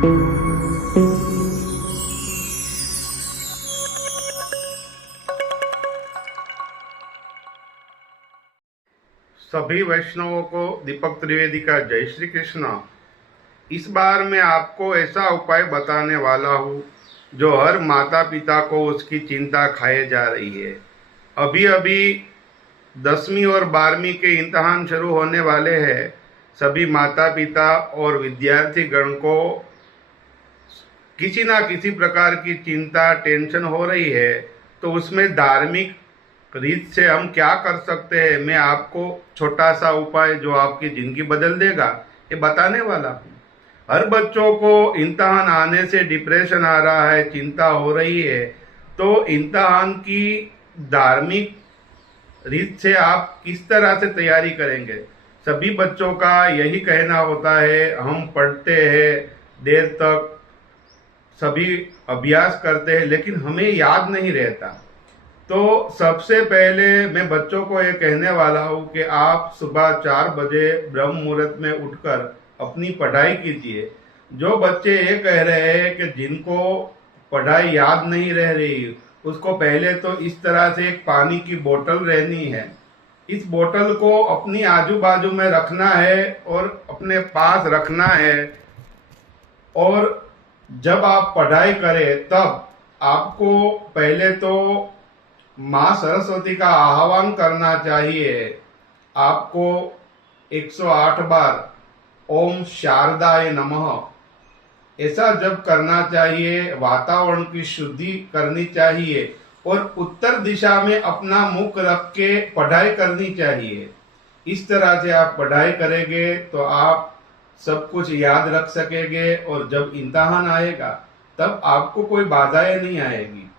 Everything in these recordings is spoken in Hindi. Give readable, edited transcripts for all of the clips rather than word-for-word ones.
सभी वैष्णवों को दीपक त्रिवेदी का जय श्री कृष्ण। इस बार मैं आपको ऐसा उपाय बताने वाला हूँ जो हर माता पिता को उसकी चिंता खाए जा रही है। अभी अभी 10वीं और 12वीं के इम्तहान शुरू होने वाले हैं। सभी माता पिता और विद्यार्थी गण को किसी ना किसी प्रकार की चिंता टेंशन हो रही है, तो उसमें धार्मिक रीत से हम क्या कर सकते हैं, मैं आपको छोटा सा उपाय जो आपकी जिंदगी बदल देगा ये बताने वाला हूँ। हर बच्चों को इम्तहान आने से डिप्रेशन आ रहा है, चिंता हो रही है, तो इम्तहान की धार्मिक रीत से आप किस तरह से तैयारी करेंगे। सभी बच्चों का यही कहना होता है, हम पढ़ते हैं देर तक, सभी अभ्यास करते हैं, लेकिन हमें याद नहीं रहता। तो सबसे पहले मैं बच्चों को ये कहने वाला हूँ कि आप सुबह 4 बजे ब्रह्म मुहूर्त में उठकर अपनी पढ़ाई कीजिए। जो बच्चे ये कह रहे हैं कि जिनको पढ़ाई याद नहीं रह रही, उसको पहले तो इस तरह से एक पानी की बोतल रहनी है। इस बोतल को अपनी आजू बाजू में रखना है और अपने पास रखना है, और जब आप पढ़ाई करें तब आपको पहले तो माँ सरस्वती का आह्वान करना चाहिए। आपको 108 बार ओम शारदाय नमः ऐसा जब करना चाहिए। वातावरण की शुद्धि करनी चाहिए और उत्तर दिशा में अपना मुख रख के पढ़ाई करनी चाहिए। इस तरह से आप पढ़ाई करेंगे तो आप सब कुछ याद रख सकेंगे, और जब इम्तहान आएगा तब आपको कोई बाधाएं नहीं आएगी।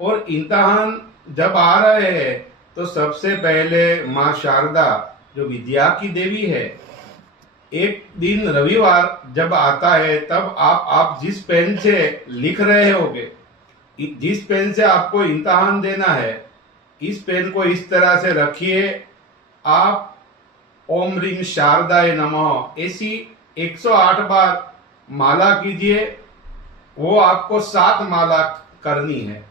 और इम्तहान जब आ रहे हैं तो सबसे पहले माँ शारदा जो विद्या की देवी है, एक दिन रविवार जब आता है तब आप जिस पेन से लिख रहे होगे, जिस पेन से आपको इम्तहान देना है, इस पेन को इस तरह से रखिए। आप ओम ह्रीम शारदाय नमः ऐसी 108 बार माला कीजिए। वो आपको 7 माला करनी है।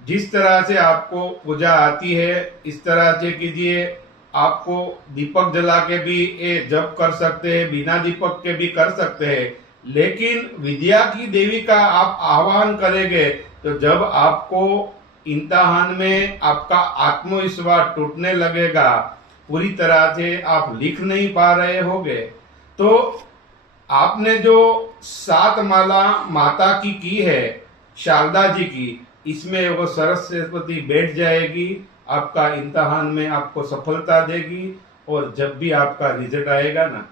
जिस तरह से आपको पूजा आती है इस तरह से कीजिए। आपको दीपक जला के भी ये जप कर सकते हैं, बिना दीपक के भी कर सकते हैं, लेकिन विद्या की देवी का आप आह्वान करेंगे तो जब आपको इम्तहान में आपका आत्मविश्वास टूटने लगेगा, पूरी तरह से आप लिख नहीं पा रहे होंगे, तो आपने जो 7 माला माता की है, शारदा जी की, इसमें वो सरस्वती बैठ जाएगी, आपका इम्तहान में आपको सफलता देगी। और जब भी आपका रिजल्ट आएगा ना,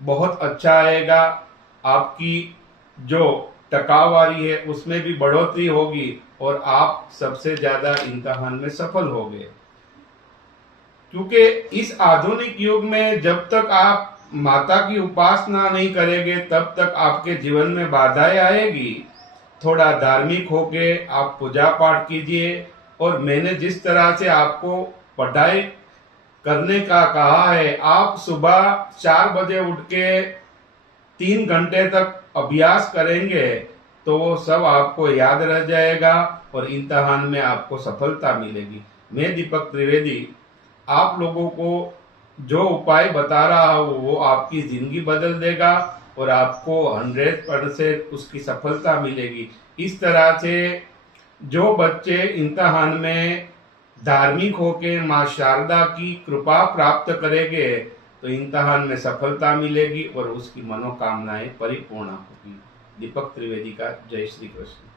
बहुत अच्छा आएगा। आपकी जो टकावारी है उसमें भी बढ़ोतरी होगी और आप सबसे ज्यादा इम्तहान में सफल होंगे। क्योंकि इस आधुनिक युग में जब तक आप माता की उपासना नहीं करेंगे तब तक आपके जीवन में बाधाएं आएगी। थोड़ा धार्मिक होके आप पूजा पाठ कीजिए। और मैंने जिस तरह से आपको पढ़ाई करने का कहा है, आप सुबह 4 बजे उठ के 3 घंटे तक अभ्यास करेंगे तो वो सब आपको याद रह जाएगा और इम्तहान में आपको सफलता मिलेगी। मैं दीपक त्रिवेदी आप लोगों को जो उपाय बता रहा हूँ वो आपकी जिंदगी बदल देगा और आपको 100% उसकी सफलता मिलेगी। इस तरह से जो बच्चे इम्तहान में धार्मिक होके माँ शारदा की कृपा प्राप्त करेंगे तो इम्तहान में सफलता मिलेगी और उसकी मनोकामनाएं परिपूर्ण होगी। दीपक त्रिवेदी का जय श्री कृष्ण।